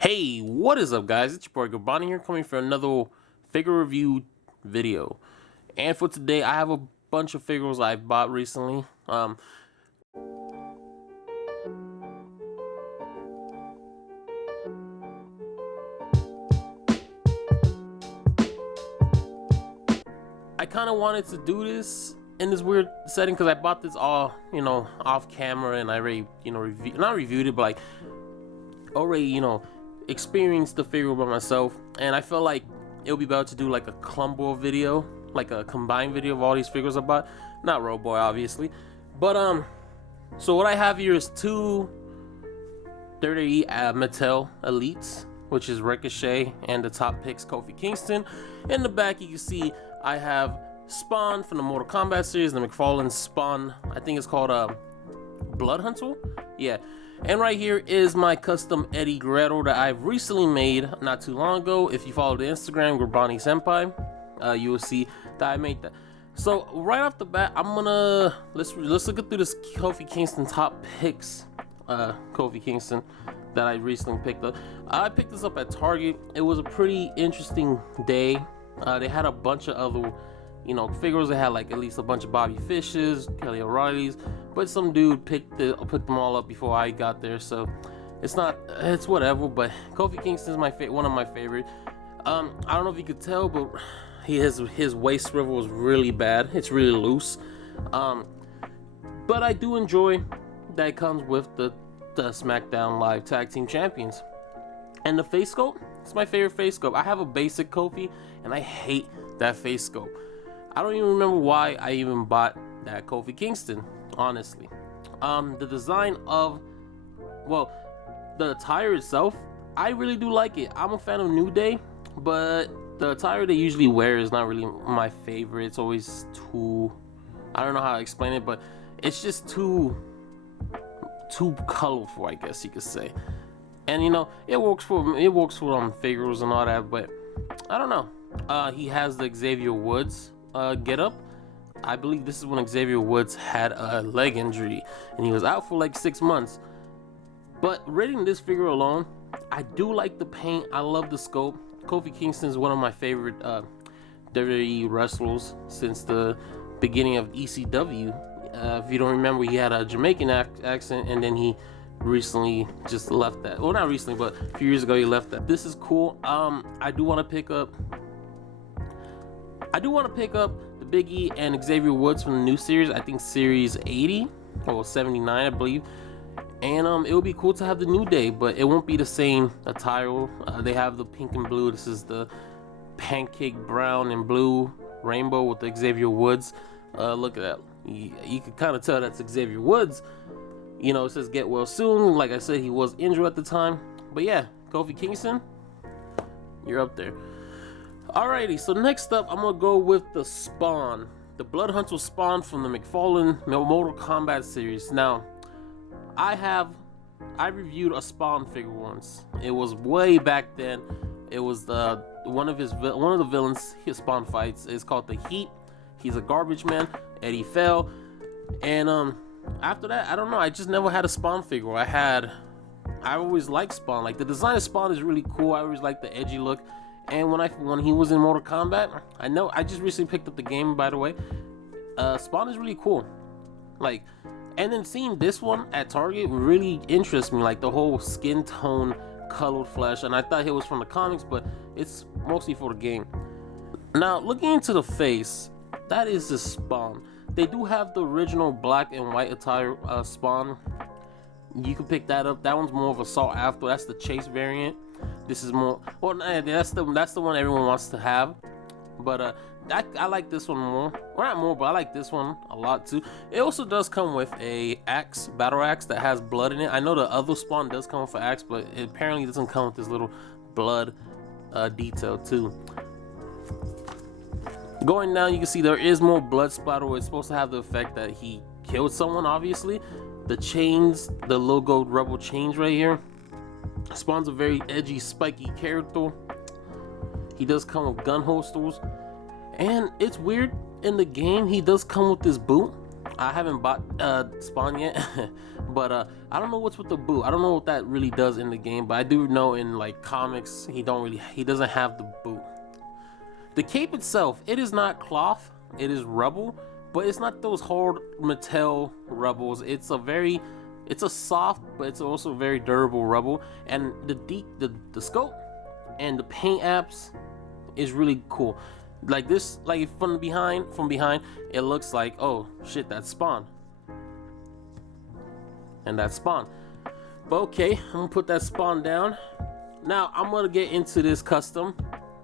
Hey, what is up, guys? It's your boy Gerboni here, coming for another figure review video. And for today, I have a bunch of figures I bought recently. I kind of wanted to do this in this weird setting because I bought this all, off camera, and I already, not reviewed it, but like already, experienced the figure by myself, and I felt like it would be better to do like a clumbo video, like a combined video of all these figures I bought. Not Road Boy, obviously, but so what I have here is two WWE Mattel Elites, which is Ricochet, and the top picks Kofi Kingston. In the back, you can see I have Spawn from the Mortal Kombat series, the Mk11 Spawn. I think it's called Blood Hunter. Yeah. And right here is my custom Eddie Gurrero that I've recently made not too long ago. If you follow the Instagram, Gerboni Senpai, you will see that I made that. So right off the bat, let's look through this Kofi Kingston top picks. Kofi Kingston that I recently picked up. I picked this up at Target. It was a pretty interesting day. They had a bunch of other, figures. They had like at least a bunch of Bobby Fishes, Kelly O'Reilly's, but some dude put them all up before I got there. So it's whatever. But Kofi Kingston is one of my favorite. I don't know if you could tell, but his waist swivel was really bad. It's really loose. But I do enjoy that it comes with the SmackDown Live Tag Team Champions. And the face sculpt, it's my favorite face sculpt. I have a basic Kofi, and I hate that face sculpt. I don't even remember why I even bought that Kofi Kingston, honestly. The design of, the attire itself, I really do like it. I'm a fan of New Day, but the attire they usually wear is not really my favorite. It's always too, I don't know how to explain it, but it's just too colorful, I guess you could say. And it works for figures and all that, but I don't know. He has the Xavier Woods get up. I believe this is when Xavier Woods had a leg injury and he was out for like 6 months. But rating this figure alone, I do like the paint. I love the scope. Kofi Kingston is one of my favorite WWE wrestlers since the beginning of ECW. If you don't remember, he had a Jamaican accent, and then he recently just left that. Well, not recently, but a few years ago he left that. This is cool. I do want to pick up the Big E and Xavier Woods from the new series. I think series 80 or 79, I believe. And it would be cool to have the New Day, but it won't be the same attire. They have the pink and blue. This is the pancake brown and blue rainbow with the Xavier Woods. Look at that. You can kind of tell that's Xavier Woods. It says get well soon. Like I said, he was injured at the time. But yeah, Kofi Kingston, you're up there. Alrighty, so next up, I'm going to go with the Spawn. The Blood Hunter Spawn from the Mk11 Mortal Kombat series. Now, I reviewed a Spawn figure once. It was way back then. It was one of the villains his Spawn fights. It's called the Heat. He's a garbage man. Eddie fell. And after that, I don't know, I just never had a Spawn figure. I always liked Spawn. Like, the design of Spawn is really cool. I always liked the edgy look. And when he was in Mortal Kombat, I just recently picked up the game, by the way. Spawn is really cool. Like, and then seeing this one at Target really interests me. Like, the whole skin tone, colored flesh. And I thought it was from the comics, but it's mostly for the game. Now, looking into the face, that is the Spawn. They do have the original black and white attire Spawn. You can pick that up. That one's more of a sought after. That's the Chase variant. This is more, that's the one everyone wants to have. But I like this one more. Well, not more, but I like this one a lot too. It also does come with a battle axe that has blood in it. I know the other Spawn does come with an axe, but it apparently doesn't come with this little blood detail too. Going down, you can see there is more blood splatter. It's supposed to have the effect that he killed someone, obviously. The chains, the logo Rebel chains right here. Spawn's a very edgy, spiky character. He does come with gun holsters. And it's weird, in the game, he does come with this boot. I haven't bought Spawn yet, but I don't know what's with the boot. I don't know what that really does in the game, but I do know in like comics he doesn't have the boot. The cape itself, it is not cloth, it is rubble, but it's not those hard Mattel rubbles. It's a soft, but it's also very durable rubble, and the scope and the paint apps is really cool. Like this, like from behind, it looks like, oh shit, that's Spawn, and that's Spawn. But okay, I'm gonna put that Spawn down. Now I'm gonna get into this custom.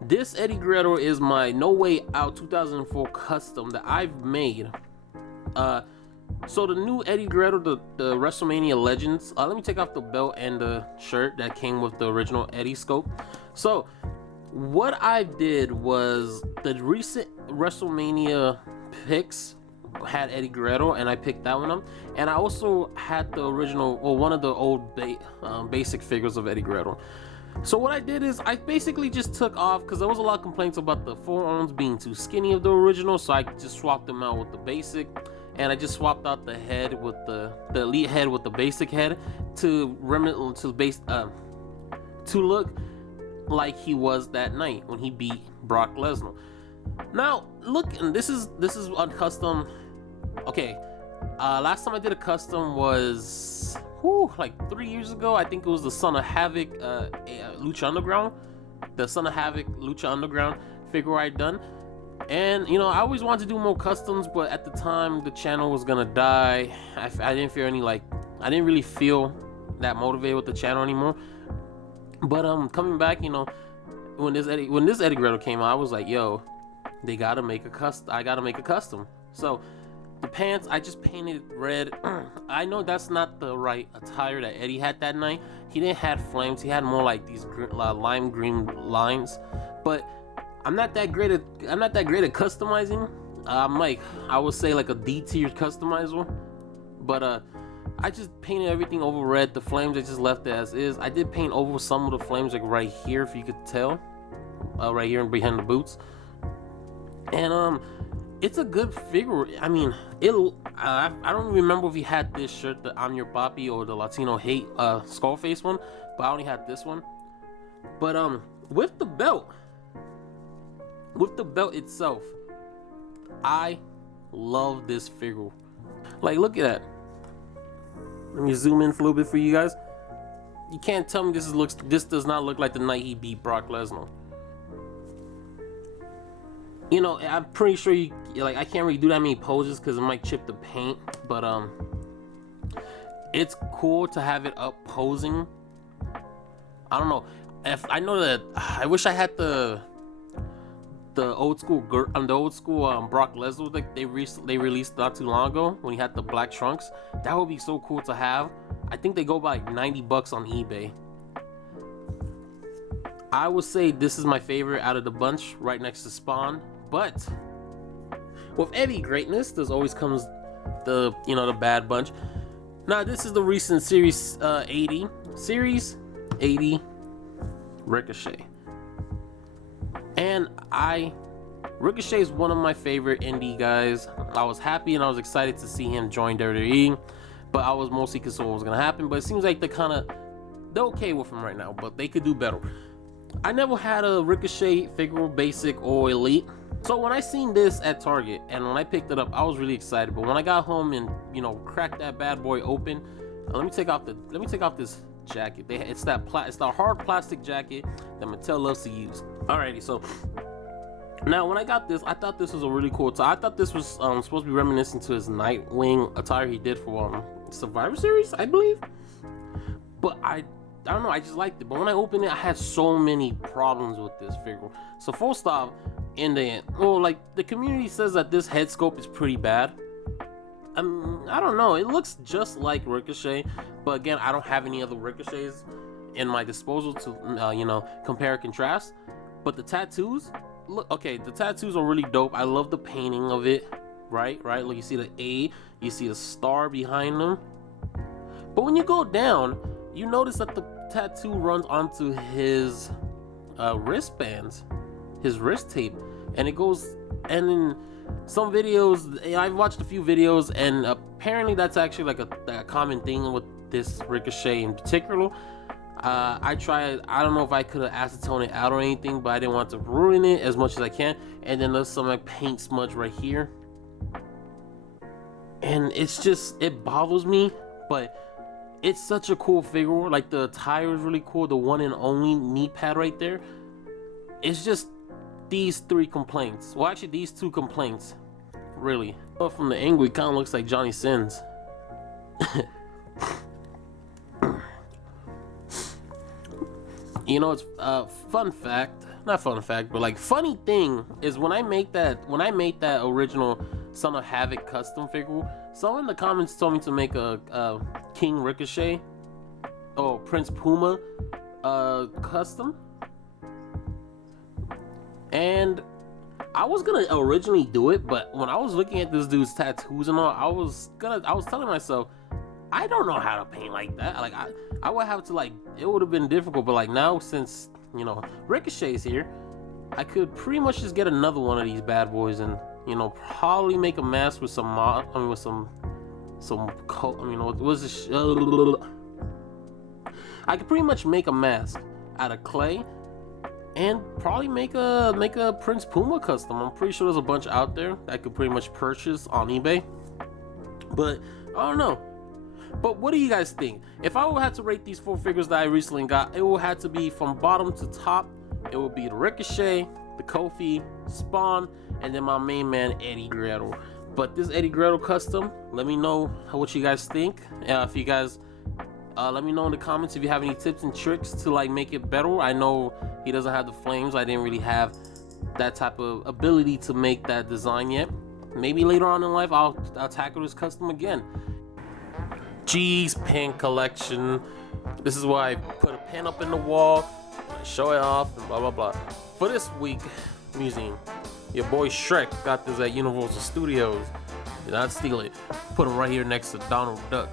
This Eddie Guerrero is my No Way Out 2004 custom that I've made. So the new Eddie Guerrero, the WrestleMania Legends. Let me take off the belt and the shirt that came with the original Eddie scope. So what I did was the recent WrestleMania picks had Eddie Guerrero, and I picked that one up. And I also had the original, or one of the old basic figures of Eddie Guerrero. So what I did is I basically just took off, because there was a lot of complaints about the forearms being too skinny of the original, so I just swapped them out with the basic, and I just swapped out the head with the elite head with the basic head to look like he was that night when he beat Brock Lesnar. Now look, and this is a custom. Okay, last time I did a custom was like 3 years ago. I think it was the Son of Havoc Lucha Underground, the Son of Havoc Lucha Underground figure I done. And you know, I always wanted to do more customs, but at the time the channel was gonna die. I didn't feel I didn't really feel that motivated with the channel anymore. But coming back, you know, when this Eddie Guerrero came out, I was like, yo, they gotta make a custom. I gotta make a custom. So the pants, I just painted red. I know that's not the right attire that Eddie had that night. He didn't have flames. He had more like these lime green lines. But I'm not that great at customizing. I'm like, I would say like a D-tier customizer. But I just painted everything over red. The flames I just left it as is. I did paint over some of the flames like right here, if you could tell, right here and behind the boots. And it's a good figure. I mean, I don't remember if he had this shirt, the I'm Your Papi or the Latino Hate Skullface one, but I only had this one. But with the belt itself, I love this figure. Like, look at that. Let me zoom in for a little bit for you guys. You can't tell me this does not look like the night he beat Brock Lesnar. You know, I'm pretty sure I can't really do that many poses because it might chip the paint, but it's cool to have it up posing. I don't know. I know that I wish I had the old school Brock Lesnar that they released not too long ago when he had the black trunks. That would be so cool to have. I think they go by like $90 on eBay. I would say this is my favorite out of the bunch, right next to Spawn. But with any greatness, there's always comes the bad bunch. Now this is the recent Series 80 Ricochet. And Ricochet is one of my favorite indie guys. I was happy and I was excited to see him join WWE, but I was mostly concerned what was gonna happen. But it seems like they're okay with him right now, but they could do better. I never had a Ricochet figure, basic or elite. So when I seen this at Target and when I picked it up, I was really excited. But when I got home and cracked that bad boy open, let me take off this jacket. It's the hard plastic jacket that Mattel loves to use. Alrighty, so now when I got this, I thought this was a really cool attire. I thought this was supposed to be reminiscent to his Nightwing attire he did for Survivor Series, I believe. But I don't know, I just liked it. But when I opened it, I had so many problems with this figure. So first off, the community says that this head sculpt is pretty bad. I don't know, it looks just like Ricochet, but again, I don't have any other Ricochets in my disposal to compare and contrast. But the tattoos, the tattoos are really dope. I love the painting of it, right? Like you see the A, you see the star behind them. But when you go down, you notice that the tattoo runs onto his wristbands, his wrist tape, and it goes, and then some videos, I've watched a few videos, and apparently that's actually like a common thing with this Ricochet in particular. I tried, I don't know if I could have acetone it out or anything, but I didn't want to ruin it as much as I can. And then there's some like paint smudge right here, and it's just, it bothers me. But it's such a cool figure. Like, the attire is really cool, the one and only knee pad right there. It's just these 3 complaints. Well, actually these 2 complaints, really. But from the angle, it kind of looks like Johnny Sins. You know, it's fun fact, not fun fact, but like funny thing is, when I made that original Son of Havoc custom figure, someone in the comments told me to make a King Ricochet, oh, Prince Puma custom. And I was gonna originally do it, but when I was looking at this dude's tattoos and all, I was telling myself, I don't know how to paint like that. Like, I would have to, like, it would have been difficult. But like, now, since, you know, Ricochet's here, I could pretty much just get another one of these bad boys and, you know, probably make a mask with some what was this? I could pretty much make a mask out of clay and probably make a Prince Puma custom. I'm pretty sure there's a bunch out there that I could pretty much purchase on eBay. But I don't know. But what do you guys think? If I would have to rate these 4 figures that I recently got, it would have to be from bottom to top. It would be the Ricochet, the Kofi, Spawn, and then my main man, Eddie Gurrero. But this Eddie Gurrero custom, let me know what you guys think. If you guys, let me know in the comments if you have any tips and tricks to like make it better. I know he doesn't have the flames. I didn't really have that type of ability to make that design yet. Maybe later on in life, I'll tackle this custom again. G's pin collection. This is why I put a pin up in the wall, show it off, and blah blah blah. For this week museum, your boy Shrek got this at Universal Studios. Did not steal it. Put him right here next to Donald Duck.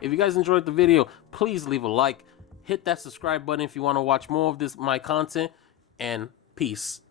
If you guys enjoyed the video, please leave a like, hit that subscribe button if you want to watch more of my content, and peace.